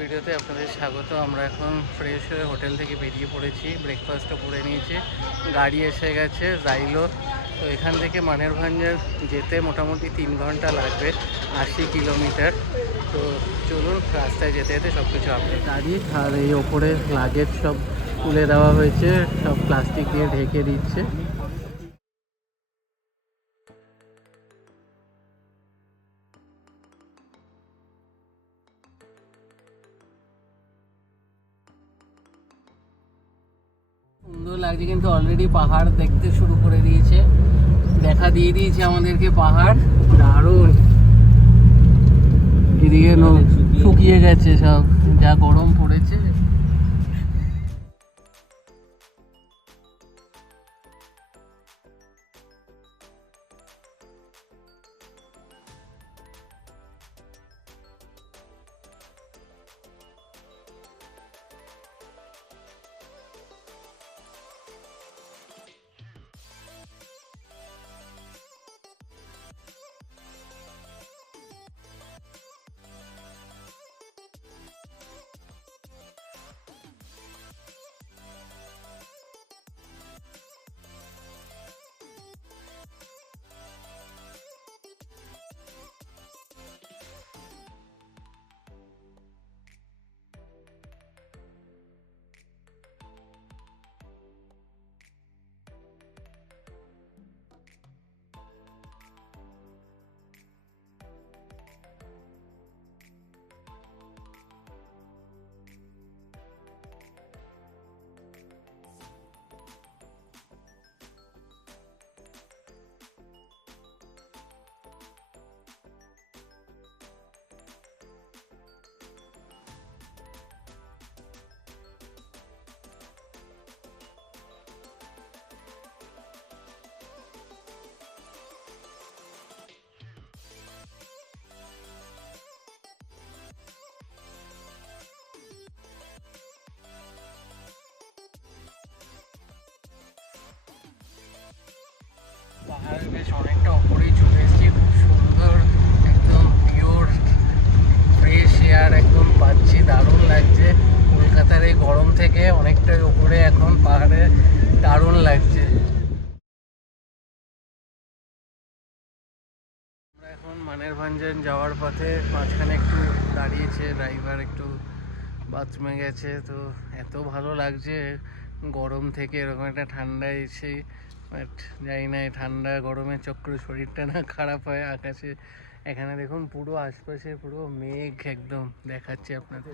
ভিডিওতে আপনাদের স্বাগত। আমরা এখন ফ্রেশ হয়ে হোটেল থেকে বেরিয়ে পড়েছি, ব্রেকফাস্টও করে নিয়েছি, গাড়ি এসে গেছে জাইলো। তো এখান থেকে মানেরভাঞ্জার যেতে মোটামুটি 3 ঘন্টা লাগবে, 80 কিলোমিটার। তো চলুন রাস্তায় যেতে যেতে সব কিছু আপডেট। গাড়ি আর এই ওপরে লাগেজ সব তুলে দেওয়া হয়েছে, সব প্লাস্টিক দিয়ে ঢেকে দিচ্ছে। সুন্দর লাগছে, কিন্তু অলরেডি পাহাড় দেখতে শুরু করে দিয়েছে, দেখা দিয়ে দিয়েছে আমাদেরকে পাহাড়। দারুণ। এদিকে শুকিয়ে গেছে সব, যা গরম পড়েছে। পাহাড় বেশ অনেকটা ওপরেই চলে এসেছি, খুব সুন্দর একদম পিওর ফ্রেশ এয়ার একদম পাচ্ছি, দারুণ লাগছে। কলকাতার এই গরম থেকে অনেকটাই ওপরে এখন পাহাড়ে, দারুণ লাগছে। আমরা এখন মানেরভাঞ্জন যাওয়ার পথে মাঝখানে একটু দাঁড়িয়েছে ড্রাইভার, একটু বাথরুমে গেছে। তো এত ভালো লাগছে গরম থেকে এরকম একটা ঠান্ডা এসে, বাট জানি না এই ঠান্ডা গরমের চক্র শরীরটা না খারাপ হয়। আকাশে এখানে দেখুন পুরো আশপাশে পুরো মেঘ একদম দেখাচ্ছে আপনাদের।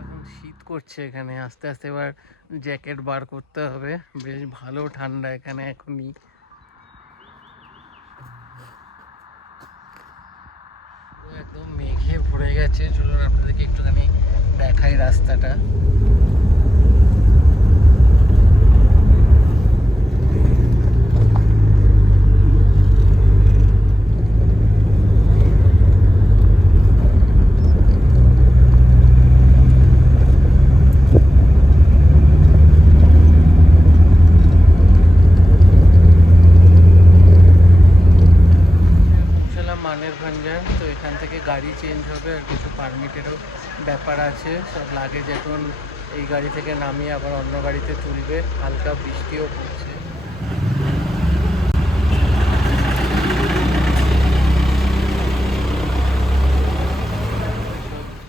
এখন শীত করছে এখানে, আস্তে আস্তে এবার জ্যাকেট বার করতে হবে। বেশ ভালো ঠান্ডা এখানে এখনই। একদম মেঘে ভরে গেছে। চলুন আপনাদেরকে একটুখানি দেখাই রাস্তাটা। মানেরভাঞ্জান, তো এখান থেকে গাড়ি চেঞ্জ হবে আর কিছু পারমিটেরও ব্যাপার আছে। সব লাগেজ এখন এই গাড়ি থেকে নামিয়ে আবার অন্য গাড়িতে তুলবে। হালকা বৃষ্টিও পড়ছে।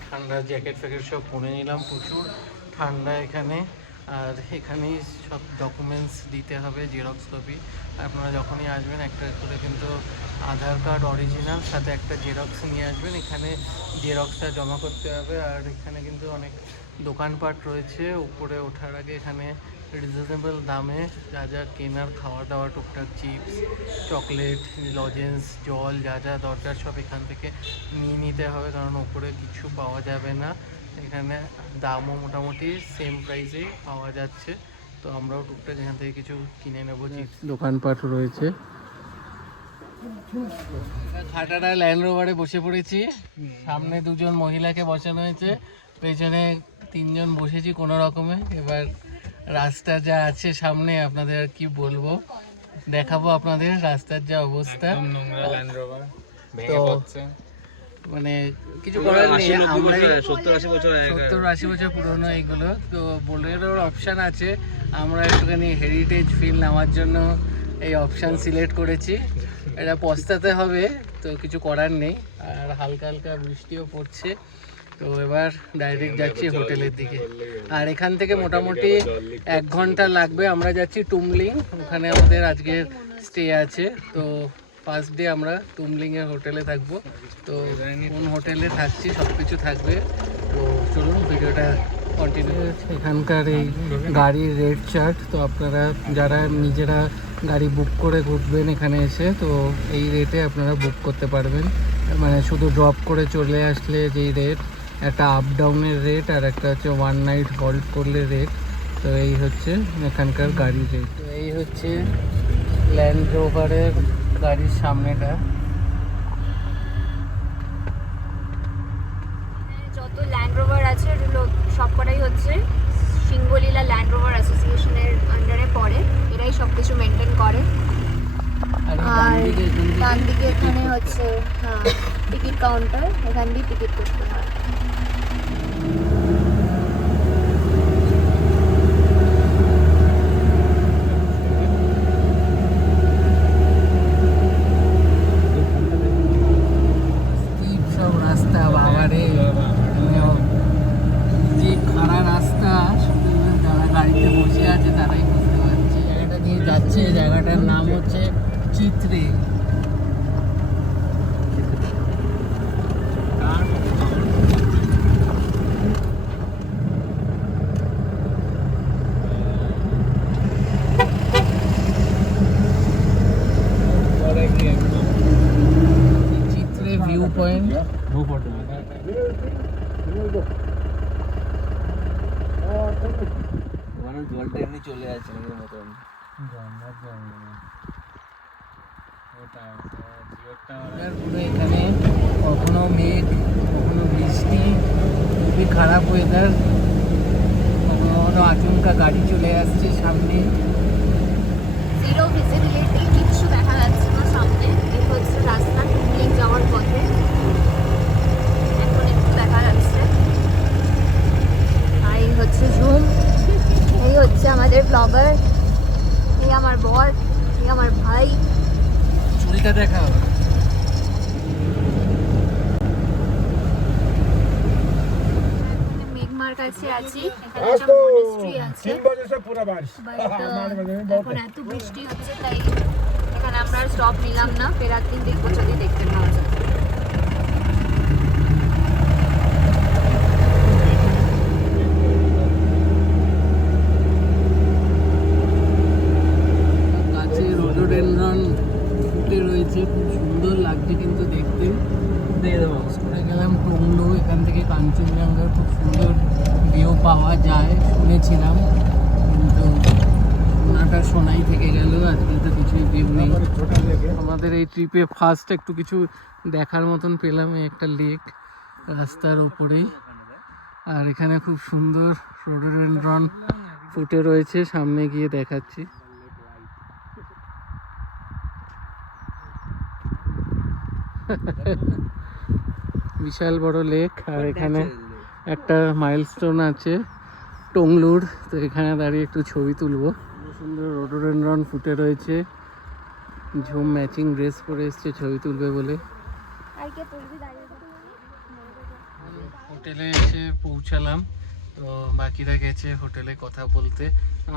ঠান্ডা জ্যাকেট ফ্যাকেট সব পরে নিলাম, প্রচুর ঠান্ডা এখানে। আর এখানেই সব ডকুমেন্টস দিতে হবে, জেরক্স কপি। আপনারা যখনই আসবেন একটা করে কিন্তু আধার কার্ড অরিজিনাল সাথে একটা জেরক্স নিয়ে আসবেন। এখানে জেরক্সটা জমা করতে হবে। আর এখানে কিন্তু অনেক দোকানপাট রয়েছে। উপরে ওঠার আগে এখানে রিজনেবল দামে যা যা কেনার, খাওয়া দাওয়া, টুকটাক চিপস, চকলেট, লজেন্স, জল, যা যা দরকার সব এখান থেকে নিয়ে নিতে হবে, কারণ ওপরে কিছু পাওয়া যাবে না। এখানে দামও মোটামুটি সেম প্রাইসেই পাওয়া যাচ্ছে। তো আমরাও টুকটাক এখান থেকে কিছু কিনে নেবো। দোকানপাট রয়েছে। খাটারা ল্যান্ড রোভারে বসে পড়েছি। সামনে দুজন মহিলাকে বসানো হয়েছে, পেছনে তিনজন বসেছি কোনো রকমে। এবার রাস্তা যা আছে সামনে আপনাদের আর কি বলবো, দেখাবো আপনাদের রাস্তার যা অবস্থা। তো মানে কিছু করার নেই, আমরা 70-80 বছর পুরনো এইগুলো। তো বোলেরোর অপশান আছে, আমরা একটুখানি হেরিটেজ ফিল নেওয়ার জন্য এই অপশান সিলেক্ট করেছি। এটা পস্তাতে হবে, তো কিছু করার নেই। আর হালকা হালকা বৃষ্টিও পড়ছে, তো এবার ডাইরেক্ট যাচ্ছি হোটেলের দিকে। আর এখান থেকে মোটামুটি 1 ঘন্টা লাগবে। আমরা যাচ্ছি টুমলিং, ওখানে আমাদের আজকের স্টে আছে। তো ফার্স্ট ডে আমরা টুমলিংয়ের হোটেলে থাকবো। তো কোন হোটেলে থাকছি সব কিছু থাকবে। তো চলুন ভিডিওটা কন্টিনিউ। এখানকার এই গাড়ির রেট চার্ট, তো আপনারা যারা নিজেরা গাড়ি বুক করে ঘুরবেন এখানে এসে, তো এই রেটে আপনারা বুক করতে পারবেন। মানে শুধু ড্রপ করে চলে আসলে যেই রেট, একটা আপ ডাউনের রেট আর একটা হচ্ছে 1 নাইট হল্ট করলে রেট। তো এই হচ্ছে এখানকার গাড়ির রেট। তো এই হচ্ছে ল্যান্ড রোভারের গাড়ির সামনেটা। যত ল্যান্ড রোভার আছে ওগুলো সবকটাই হচ্ছে সিঙ্গলীলা ল্যান্ড রোভার অ্যাসোসিয়েশনের আন্ডারে পড়ে, এরাই সব কিছু মেনটেন করে। আর ডান দিকে এখানে হচ্ছে টিকিট কাউন্টার, এখান দিয়ে টিকিট করতে হয়। সব রাস্তা বাবারে, যে খাড়া রাস্তা, যারা গাড়িতে বসে আছে তারাই বুঝতে পারছে। জায়গাটা দিয়ে যাচ্ছে, জায়গাটার নাম হচ্ছে চিত্রে। চিত্রে ভিউ পয়েন্ট। জলটা এমনি চলে আসছে মতন। পুরো এখানে কখনো মেঘ, কখনো বৃষ্টি, খুবই খারাপ ওয়েদার। কখনো কখনো আচমকা গাড়ি চলে আসছে সামনে। জিরো ভিজিবিলিটি, কিচ্ছু দেখা যাচ্ছে না সামনে। এই হচ্ছে রাস্তা টুমলিং যাওয়ার পথে, এখন একটু দেখা যাচ্ছে। আর এই হচ্ছে জুম, এই হচ্ছে আমাদের ব্লগার, এই আমার বর, এই আমার ভাই। চুরিটা দেখা মেঘমার কাছে আছি, এখানে একটা মনেস্ট্রি আছে, এখন এত বৃষ্টি হচ্ছে তাই এখানে আমরা স্টপ নিলাম না, ফেরার দিন দেখবো যদি দেখতে পাওয়া যায়। কাছে রোডোডেনড্রন ফুটে রয়েছে, খুব সুন্দর লাগছে কিন্তু দেখতে। করে গেলাম টংলু, এখান থেকে কাঞ্চনজঙ্ঘার খুব সুন্দর ভিউ পাওয়া যায় শুনেছিলাম, কিন্তু শোনাটা শোনাই থেকে গেল, আজকে তো কিছুই ভিউ নেই। আমাদের এই ট্রিপে ফার্স্ট একটু কিছু দেখার মতন পেলাম, এই একটা লেক রাস্তার ওপরেই। আর এখানে খুব সুন্দর রোডোডেনড্রন ফুটে রয়েছে, সামনে গিয়ে দেখাচ্ছি। বিশাল বড় লেক, আর এখানে একটা মাইলস্টোন আছে টংলুর, তো এখানে দাঁড়িয়ে একটু ছবি তুলবো। সুন্দর রোডোডেনড্রন ফুটে রয়েছে, ঝুম ম্যাচিং ড্রেস পরে এসছে ছবি তুলবে বলে। হোটেলে এসে পৌঁছালাম, তো বাকিরা গেছে হোটেলে কথা বলতে।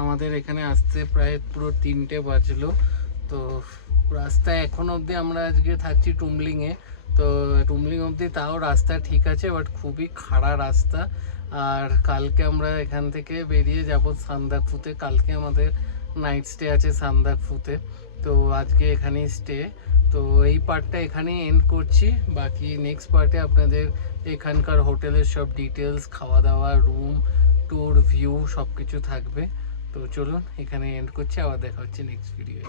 আমাদের এখানে আসতে প্রায় পুরো 3টে বাজলো। তো রাস্তা এখন অবধি আমরা আজকে থাকছি টুমলিংয়ে, তো টুমলিং অবধি তাও রাস্তা ঠিক আছে, বাট খুবই খাড়া রাস্তা। আর কালকে আমরা এখান থেকে বেরিয়ে যাব সান্দাকফুতে, কালকে আমাদের নাইট স্টে আছে সান্দাকফুতে। তো আজকে এখানেই স্টে। তো এই পার্টটা এখানেই এন্ড করছি, বাকি নেক্সট পার্টে আপনাদের এখানকার হোটেলের সব ডিটেলস, খাওয়া দাওয়া, রুম ট্যুর, ভিউ সব কিছু থাকবে। তো চলুন এখানে এন্ড করছি, আবার দেখা হচ্ছে নেক্সট ভিডিও।